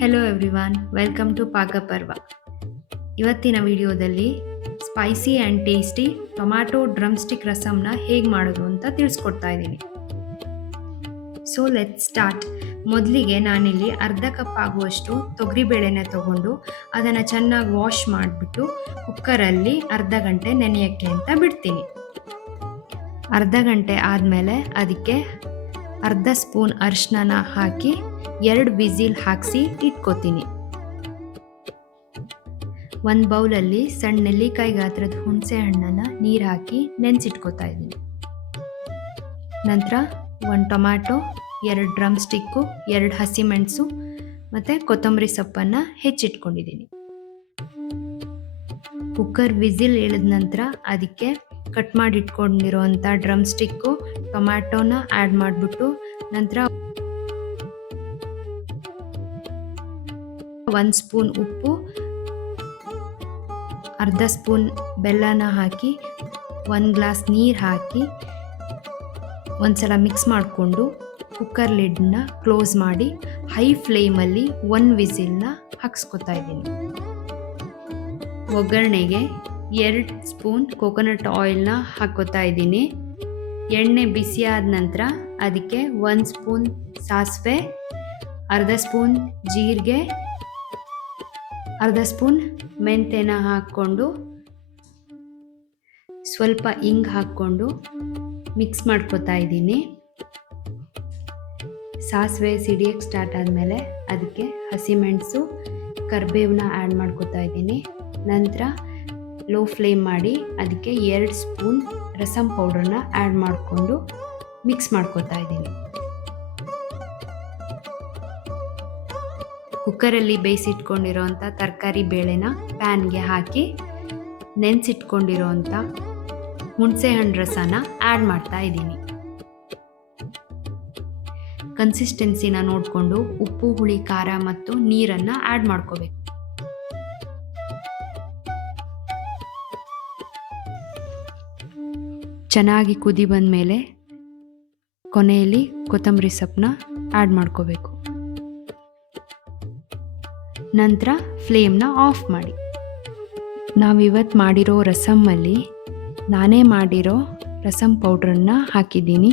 Hello everyone, welcome to Pakaparva. ಇವತ್ತಿನ ವಿಡಿಯೋದಲ್ಲಿ spicy and tasty tomato drumstick ರಸಮ್ನ ಹೇಗೆ ಮಾಡೋದು ಅಂತ ತಿಳಿಸ್ಕೊಡ್ತಾ ಇದ್ದೀನಿ. So let start. ಮೊದಲಿಗೆ ನಾನಿಲ್ಲಿ ಅರ್ಧ ಕಪ್ ಆಗುವಷ್ಟು ತೊಗರಿಬೇಳೆನ ತೊಗೊಂಡು ಅದನ್ನು ಚೆನ್ನಾಗಿ ವಾಶ್ ಮಾಡಿಬಿಟ್ಟು ಕುಕ್ಕರಲ್ಲಿ ಅರ್ಧ ಗಂಟೆ ನೆನೆಯೋಕ್ಕೆ ಅಂತ ಬಿಡ್ತೀನಿ. ಅರ್ಧ ಗಂಟೆ ಆದಮೇಲೆ ಅದಕ್ಕೆ ಅರ್ಧ ಸ್ಪೂನ್ ಅರಿಶಿನ ಹಾಕಿ 2 ವಿಸಿಲ್ ಹಾಕಿಸಿ ಇಟ್ಕೋತೀನಿ. ಒಂದು ಬೌಲಲ್ಲಿ ಸಣ್ಣ ನೆಲ್ಲಿಕಾಯಿ ಗಾತ್ರದ ಹುಣಸೆ ಹಣ್ಣನ್ನು ನೀರು ಹಾಕಿ ನೆನೆಸಿಟ್ಕೋತಾ ಇದ್ದೀನಿ. ನಂತರ 1 ಟೊಮ್ಯಾಟೊ, 2 ಡ್ರಮ್ ಸ್ಟಿಕ್ಕು, 2 ಹಸಿಮೆಣಸು ಮತ್ತು ಕೊತ್ತಂಬರಿ ಸೊಪ್ಪನ್ನು ಹೆಚ್ಚಿಟ್ಕೊಂಡಿದ್ದೀನಿ. ಕುಕ್ಕರ್ ವಿಸಿಲ್ ಇಳಿದ ನಂತರ ಅದಕ್ಕೆ ಕಟ್ ಮಾಡಿ ಇಟ್ಕೊಂಡಿರೋವಂಥ ಡ್ರಮ್ ಸ್ಟಿಕ್ಕು, ಟೊಮ್ಯಾಟೋನ ಆ್ಯಡ್ ಮಾಡಿಬಿಟ್ಟು ನಂತರ 1 ಸ್ಪೂನ್ ಉಪ್ಪು, ಅರ್ಧ ಸ್ಪೂನ್ ಬೆಲ್ಲನ ಹಾಕಿ 1 ಗ್ಲಾಸ್ ನೀರು ಹಾಕಿ ಒಂದ್ಸಲ ಮಿಕ್ಸ್ ಮಾಡಿಕೊಂಡು ಕುಕ್ಕರ್ ಲಿಡ್ನ ಕ್ಲೋಸ್ ಮಾಡಿ ಹೈ ಫ್ಲೇಮಲ್ಲಿ 1 ವಿಸಿಲ್ನ ಹಾಕ್ಸ್ಕೊತಾ ಇದ್ದೀನಿ. ಒಗ್ಗರಣೆಗೆ 2 ಸ್ಪೂನ್ ಕೋಕೋನಟ್ ಆಯಿಲ್ನ ಹಾಕ್ಕೋತಾ ಇದ್ದೀನಿ. ಎಣ್ಣೆ ಬಿಸಿಯಾದ ನಂತರ ಅದಕ್ಕೆ 1 ಸ್ಪೂನ್ ಸಾಸಿವೆ, ಅರ್ಧ ಸ್ಪೂನ್ ಜೀರಿಗೆ, ಅರ್ಧ ಸ್ಪೂನ್ ಮೆಂತ್ಯನ ಹಾಕ್ಕೊಂಡು ಸ್ವಲ್ಪ ಇಂಗು ಹಾಕ್ಕೊಂಡು ಮಿಕ್ಸ್ ಮಾಡ್ಕೋತಾ ಇದ್ದೀನಿ. ಸಾಸಿವೆ ಸಿಡಿಯೋಕ್ಕೆ ಸ್ಟಾರ್ಟ್ ಆದಮೇಲೆ ಅದಕ್ಕೆ ಹಸಿಮೆಣಸು, ಕರಿಬೇವನ್ನ ಆ್ಯಡ್ ಮಾಡ್ಕೋತಾ ಇದ್ದೀನಿ. ನಂತರ ಲೋ ಫ್ಲೇಮ್ ಮಾಡಿ ಅದಕ್ಕೆ 2 ಸ್ಪೂನ್ ರಸಮ್ ಪೌಡ್ರನ್ನ ಆ್ಯಡ್ ಮಾಡಿಕೊಂಡು ಮಿಕ್ಸ್ ಮಾಡ್ಕೋತಾ ಇದ್ದೀನಿ. ಕುಕ್ಕರಲ್ಲಿ ಬೇಯಿಸಿಟ್ಕೊಂಡಿರೋವಂಥ ತರಕಾರಿ ಬೇಳೆನ ಪ್ಯಾನ್ಗೆ ಹಾಕಿ ನೆನೆಸಿಟ್ಕೊಂಡಿರೋವಂಥ ಹುಣಸೆ ಹಣ್ಣು ರಸನ ಆ್ಯಡ್ ಮಾಡ್ತಾ ಇದ್ದೀನಿ. ಕನ್ಸಿಸ್ಟೆನ್ಸಿನ ನೋಡಿಕೊಂಡು ಉಪ್ಪು, ಹುಳಿ, ಖಾರ ಮತ್ತು ನೀರನ್ನು ಆ್ಯಡ್ ಮಾಡ್ಕೋಬೇಕು. ಚೆನ್ನಾಗಿ ಕುದಿ ಬಂದ ಮೇಲೆ ಕೊನೆಯಲ್ಲಿ ಕೊತ್ತಂಬರಿ ಸೊಪ್ಪನ್ನ ಆ್ಯಡ್ ಮಾಡ್ಕೋಬೇಕು. ನಂತರ ಫ್ಲೇಮ್ನ ಆಫ್ ಮಾಡಿ. ನಾವಿವತ್ತು ಮಾಡಿರೋ ರಸಮ್ಮಲ್ಲಿ ನಾನೇ ಮಾಡಿರೋ ರಸಮ್ ಪೌಡ್ರನ್ನ ಹಾಕಿದ್ದೀನಿ.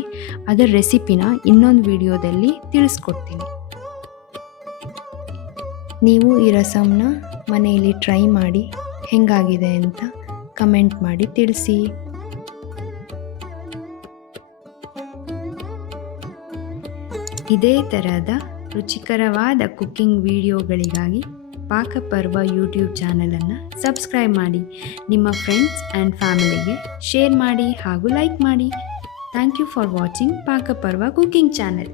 ಅದರ ರೆಸಿಪಿನ ಇನ್ನೊಂದು ವಿಡಿಯೋದಲ್ಲಿ ತಿಳಿಸ್ಕೊಡ್ತೀನಿ. ನೀವು ಈ ರಸಮ್ನ ಮನೆಯಲ್ಲಿ ಟ್ರೈ ಮಾಡಿ ಹೆಂಗಾಗಿದೆ ಅಂತ ಕಮೆಂಟ್ ಮಾಡಿ ತಿಳಿಸಿ. ಇದೇ ಥರದ ರುಚಿಕರವಾದ ಕುಕ್ಕಿಂಗ್ ವಿಡಿಯೋಗಳಿಗಾಗಿ ಪಾಕಪರ್ವ ಯೂಟ್ಯೂಬ್ ಚಾನಲನ್ನು ಸಬ್ಸ್ಕ್ರೈಬ್ ಮಾಡಿ. ನಿಮ್ಮ ಫ್ರೆಂಡ್ಸ್ ಆ್ಯಂಡ್ ಫ್ಯಾಮಿಲಿಗೆ ಶೇರ್ ಮಾಡಿ ಹಾಗೂ ಲೈಕ್ ಮಾಡಿ. Thank you for watching Pakaparva cooking channel.